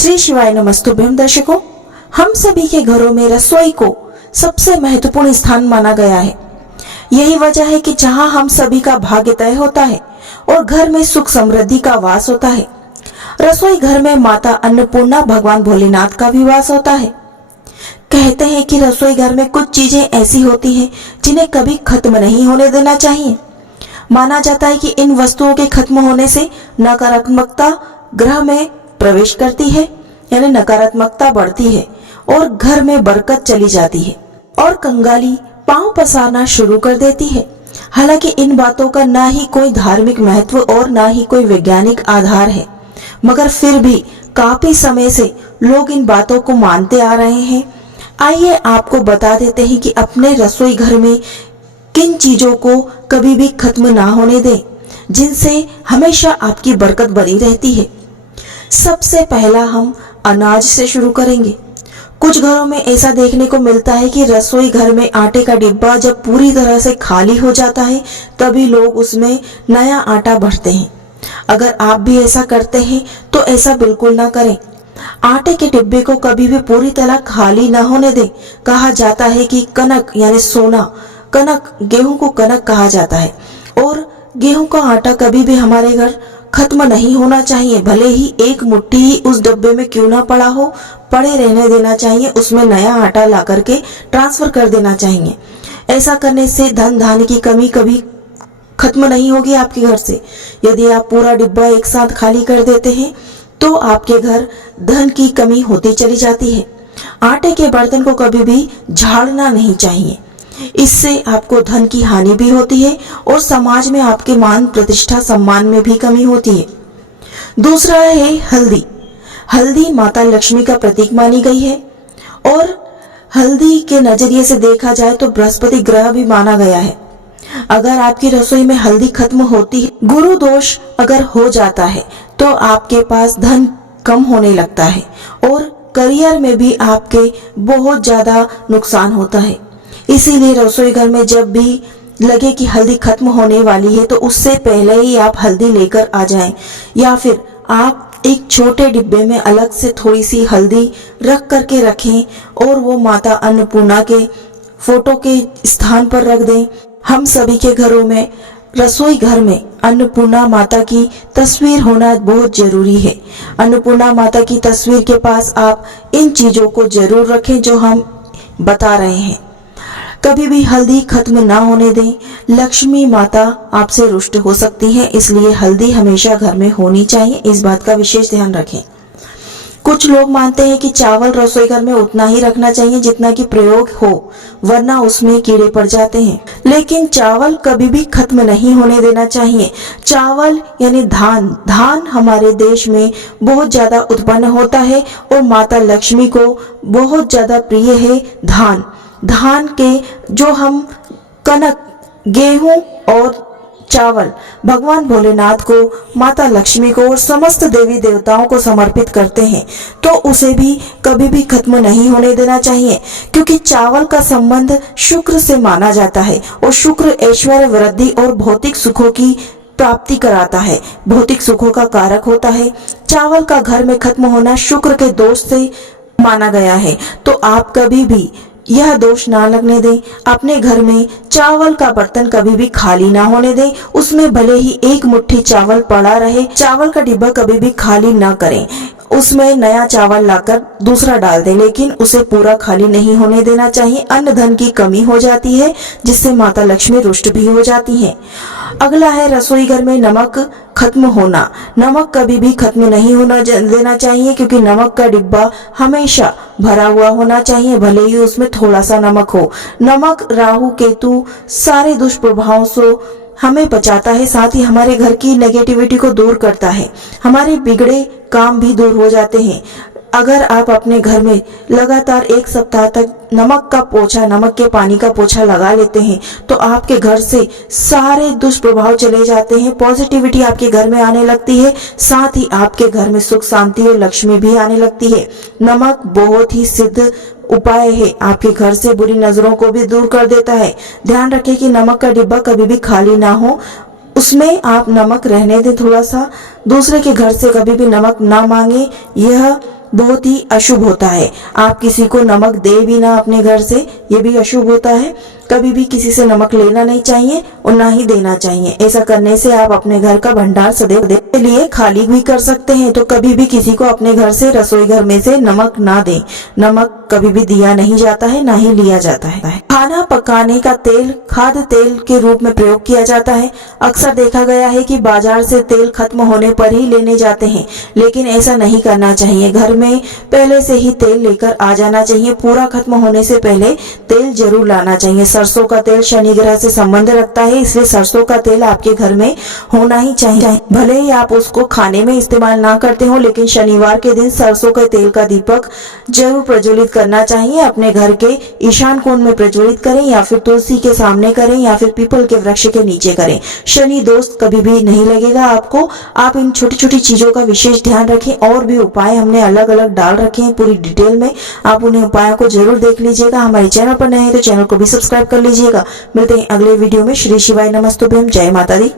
श्री शिवाय नमस्तुभ्यम। दर्शकों, हम सभी के घरों में रसोई को सबसे महत्वपूर्ण स्थान माना गया है। यही वजह है कि जहां हम सभी का भाग्य तय होता है और घर में सुख समृद्धि का वास होता है। रसोई घर में माता अन्नपूर्णा भगवान भोलेनाथ का भी वास होता है। कहते हैं कि रसोई घर में कुछ चीजें ऐसी होती हैं जिन्हें कभी खत्म नहीं होने देना चाहिए। माना जाता है कि इन वस्तुओं के खत्म होने से नकारात्मकता ग्रह में प्रवेश करती है, यानी नकारात्मकता बढ़ती है और घर में बरकत चली जाती है और कंगाली पांव पसारना शुरू कर देती है। हालांकि इन बातों का ना ही कोई धार्मिक महत्व और ना ही कोई वैज्ञानिक आधार है, मगर फिर भी काफी समय से लोग इन बातों को मानते आ रहे हैं। आइए आपको बता देते हैं कि अपने रसोई घर में किन चीजों को कभी भी खत्म ना होने दें, जिनसे हमेशा आपकी बरकत बनी रहती है। सबसे पहला हम अनाज से शुरू करेंगे। कुछ घरों में ऐसा देखने को मिलता है कि रसोई घर में आटे का डिब्बा जब पूरी तरह से खाली हो जाता है तभी लोग उसमें नया आटा भरते हैं। अगर आप भी ऐसा करते हैं तो ऐसा बिल्कुल ना करें। आटे के डिब्बे को कभी भी पूरी तरह खाली न होने दें। कहा जाता है कि कनक यानी सोना, कनक गेहूं को कनक कहा जाता है और गेहूं का आटा कभी भी हमारे घर खत्म नहीं होना चाहिए। भले ही एक मुट्ठी ही उस डब्बे में क्यों ना पड़ा हो, पड़े रहने देना चाहिए। उसमें नया आटा ला करके ट्रांसफर कर देना चाहिए। ऐसा करने से धन धान्य की कमी कभी खत्म नहीं होगी आपके घर से। यदि आप पूरा डिब्बा एक साथ खाली कर देते हैं तो आपके घर धन की कमी होती चली जाती है। आटे के बर्तन को कभी भी झाड़ना नहीं चाहिए, इससे आपको धन की हानि भी होती है और समाज में आपके मान प्रतिष्ठा सम्मान में भी कमी होती है। दूसरा है हल्दी। हल्दी माता लक्ष्मी का प्रतीक मानी गई है और हल्दी के नजरिए से देखा जाए तो बृहस्पति ग्रह भी माना गया है। अगर आपकी रसोई में हल्दी खत्म होती है, गुरु दोष अगर हो जाता है तो आपके पास धन कम होने लगता है और करियर में भी आपके बहुत ज्यादा नुकसान होता है। इसीलिए रसोई घर में जब भी लगे कि हल्दी खत्म होने वाली है तो उससे पहले ही आप हल्दी लेकर आ जाएं, या फिर आप एक छोटे डिब्बे में अलग से थोड़ी सी हल्दी रख करके रखें और वो माता अन्नपूर्णा के फोटो के स्थान पर रख दें। हम सभी के घरों में रसोई घर में अन्नपूर्णा माता की तस्वीर होना बहुत जरूरी है। अन्नपूर्णा माता की तस्वीर के पास आप इन चीजों को जरूर रखें जो हम बता रहे हैं। कभी भी हल्दी खत्म ना होने दें। लक्ष्मी माता आपसे रुष्ट हो सकती है, इसलिए हल्दी हमेशा घर में होनी चाहिए। इस बात का विशेष ध्यान रखें। कुछ लोग मानते हैं कि चावल रसोई घर में उतना ही रखना चाहिए जितना कि प्रयोग हो, वरना उसमें कीड़े पड़ जाते हैं। लेकिन चावल कभी भी खत्म नहीं होने देना चाहिए। चावल यानी धान, धान हमारे देश में बहुत ज्यादा उत्पन्न होता है और माता लक्ष्मी को बहुत ज्यादा प्रिय है धान। धान के जो हम कनक, गेहूं और चावल भगवान भोलेनाथ को, माता लक्ष्मी को और समस्त देवी देवताओं को समर्पित करते हैं तो उसे भी कभी भी खत्म नहीं होने देना चाहिए, क्योंकि चावल का संबंध शुक्र से माना जाता है और शुक्र ऐश्वर्य, वृद्धि और भौतिक सुखों की प्राप्ति कराता है, भौतिक सुखों का कारक होता है। चावल का घर में खत्म होना शुक्र के दोष से माना गया है, तो आप कभी भी यह दोष ना लगने दें। अपने घर में चावल का बर्तन कभी भी खाली ना होने दें। उसमें भले ही एक मुट्ठी चावल पड़ा रहे, चावल का डिब्बा कभी भी खाली ना करें। उसमें नया चावल लाकर दूसरा डाल दें, लेकिन उसे पूरा खाली नहीं होने देना चाहिए। अन्न धन की कमी हो जाती है, जिससे माता लक्ष्मी रुष्ट भी हो जाती है। अगला है रसोई घर में नमक खत्म होना। नमक कभी भी खत्म नहीं होना देना चाहिए, क्योंकि नमक का डिब्बा हमेशा भरा हुआ होना चाहिए, भले ही उसमें थोड़ा सा नमक हो। नमक राहु केतु सारे दुष्प्रभावों से हमें बचाता है, साथ ही हमारे घर की नेगेटिविटी को दूर करता है। हमारे बिगड़े काम भी दूर हो जाते हैं। अगर आप अपने घर में लगातार एक सप्ताह तक नमक का पोछा, नमक के पानी का पोछा लगा लेते हैं तो आपके घर से सारे दुष्प्रभाव चले जाते हैं, पॉजिटिविटी आपके घर में आने लगती है, साथ ही आपके घर में सुख शांति और लक्ष्मी भी आने लगती है। नमक बहुत ही सिद्ध उपाय है, आपके घर से बुरी नजरों को भी दूर कर देता है। ध्यान रखें कि नमक का डिब्बा कभी भी खाली ना हो, उसमें आप नमक रहने दें थोड़ा सा। दूसरे के घर से कभी भी नमक ना मांगे, यह बहुत ही अशुभ होता है। आप किसी को नमक दे भी ना अपने घर से, ये भी अशुभ होता है। कभी भी किसी से नमक लेना नहीं चाहिए और ना ही देना चाहिए। ऐसा करने से आप अपने घर का भंडार सदैव के लिए खाली भी कर सकते हैं। तो कभी भी किसी को अपने घर से, रसोई घर में से नमक ना दें। नमक कभी भी दिया नहीं जाता है, ना ही लिया जाता है। खाना पकाने का तेल खाद्य तेल के रूप में प्रयोग किया जाता है। अक्सर देखा गया है कि बाजार से तेल खत्म होने पर ही लेने जाते हैं, लेकिन ऐसा नहीं करना चाहिए। घर में पहले से ही तेल लेकर आ जाना चाहिए। पूरा खत्म होने से पहले तेल जरूर लाना चाहिए। सरसों का तेल शनि ग्रह से संबंध रखता है, इसलिए सरसों का तेल आपके घर में होना ही चाहिए। भले ही आप उसको खाने में इस्तेमाल ना करते हो, लेकिन शनिवार के दिन सरसों के तेल का दीपक जरूर प्रज्वलित करना चाहिए। अपने घर के ईशान कोण में प्रज्वलित करें, या फिर तुलसी के सामने करें, या फिर पीपल के वृक्ष के नीचे करें। शनि दोष कभी भी नहीं लगेगा आपको। आप इन छोटी छोटी चीजों का विशेष ध्यान रखें। और भी उपाय हमने अलग अलग डाल रखे हैं पूरी डिटेल में, आप उन्हें उपायों को जरूर देख लीजिएगा। हमारे चैनल पर नए हैं तो चैनल को भी सब्सक्राइब कर लीजिएगा। मिलते हैं अगले वीडियो में। श्री शिवाय नमस्तुभ्यम। जय माता दी।